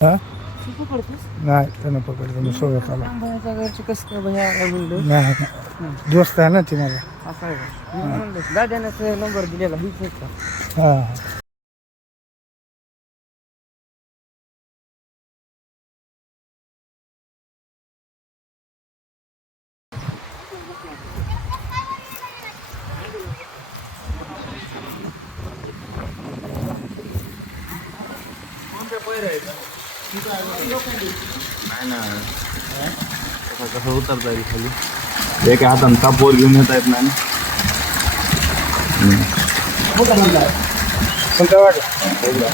हा तू पकडतोस नाही त्यानं पकडलं मी सोबत आला बाहेरच्या घरची कसं काय भैया म्हणलं नाही नाही. दोस्त आहे ना ती माझा असं आहे का मी म्हणलं दाद्यानं नंबर दिलेला हीच आहे का हा नाही ना कसं उतरता येईल खाली एका हातानं कापवर घेऊन येता येत नाही कोणता वाटलं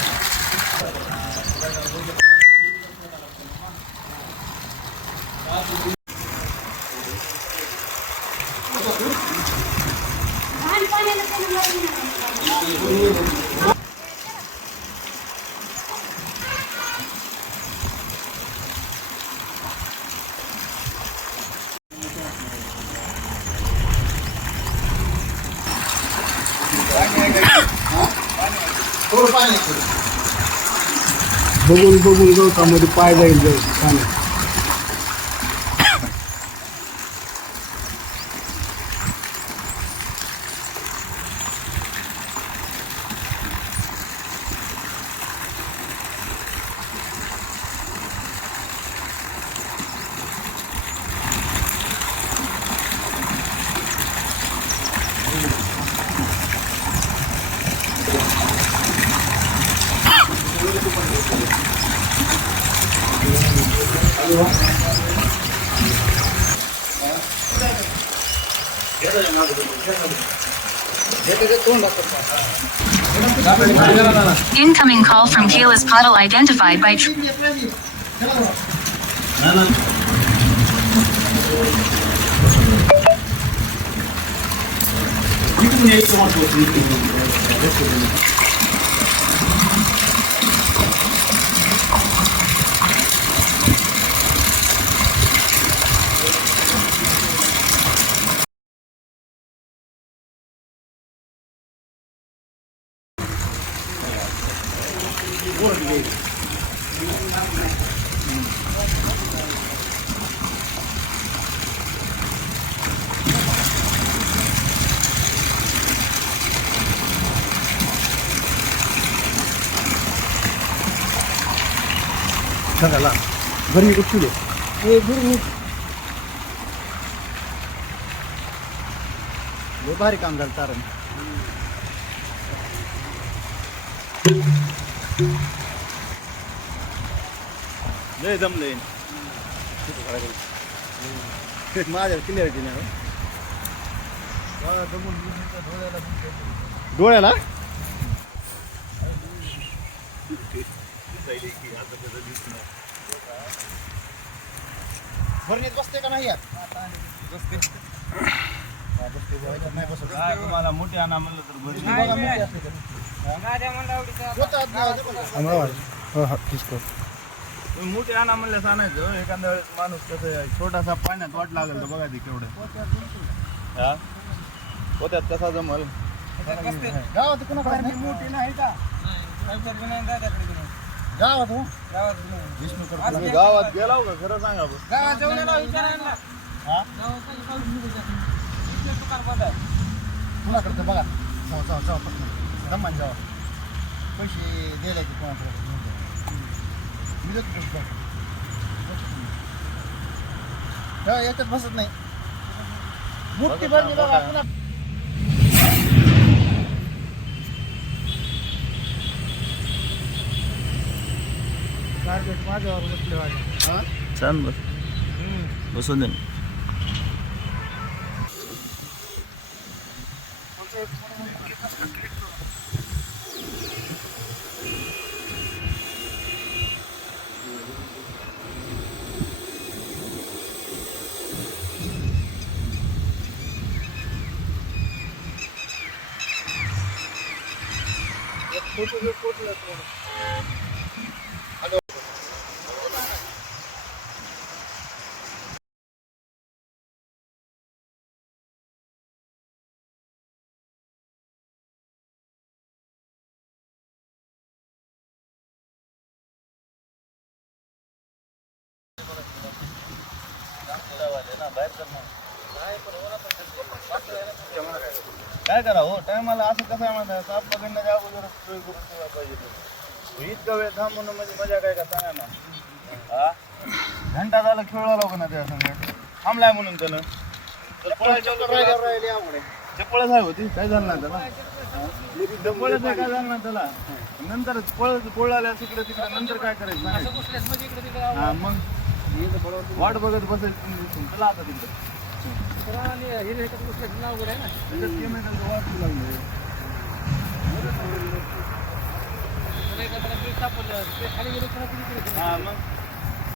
बघून बघून गवतामध्ये पाय जाईल पाणी Incoming call from Keyless Puddle identified by सांगाला घरी कुठली हे गुरु भारी काम झालं तारण लय जमलंय माझ्या क्लिअरिटी नाही डोळ्याला भरणीत बसते का नाही नाही बसत तुम्हाला मोठी आणा म्हणलं तर भरली. माझ्या मंडावडीचा तुम्ही मोठी आणा म्हणल्यास आणायचं एखाद्या वेळेस माणूस कसं आहे, छोटासा पाण्यात वाट लागेल तर बघा ते केवढं हा होत्यात कसा जमल गावात कुणाकडे नाही मोठी नाही का दाद्याकडे गावात हो गावात विष्णूकडे तुम्ही गावात गेलाव का खरं सांगा बरं गावात जाऊन विचारायला हा दुकान बंद आहे कुणाकडे बघा जाऊ पटकन दमान जावा पैसे द्यायला की कोणाकडे मी देतो याच्यात बसत नाही मोठी भरणी बघा पुन्हा टार्गेट माझ्यावर बसले वाटत छान बस बसून दे काय करा हो टायमाला असं कसं आहे म्हणतात साप पकडण्याच्या अगोदर सोय करून ठेवायला पाहिजे तुम्ही. इतका वेळ थांबून म्हणजे मजा काय का सांगा ना. हा घंटा झाला खेळला लोक ना त्या संघ थांबलाय म्हणून त्यानं तर पळायचं चपळच आहे होती काय झालं ना त्याला चपळच आहे काय झालं ना त्याला नंतर पळाल्या तिकडे तिकडे नंतर काय करायचं सांगायचं. हा मग वाट बघत बसायचं तुम्ही चला आता तिकडे केमिकल वाटू लागले. हा मग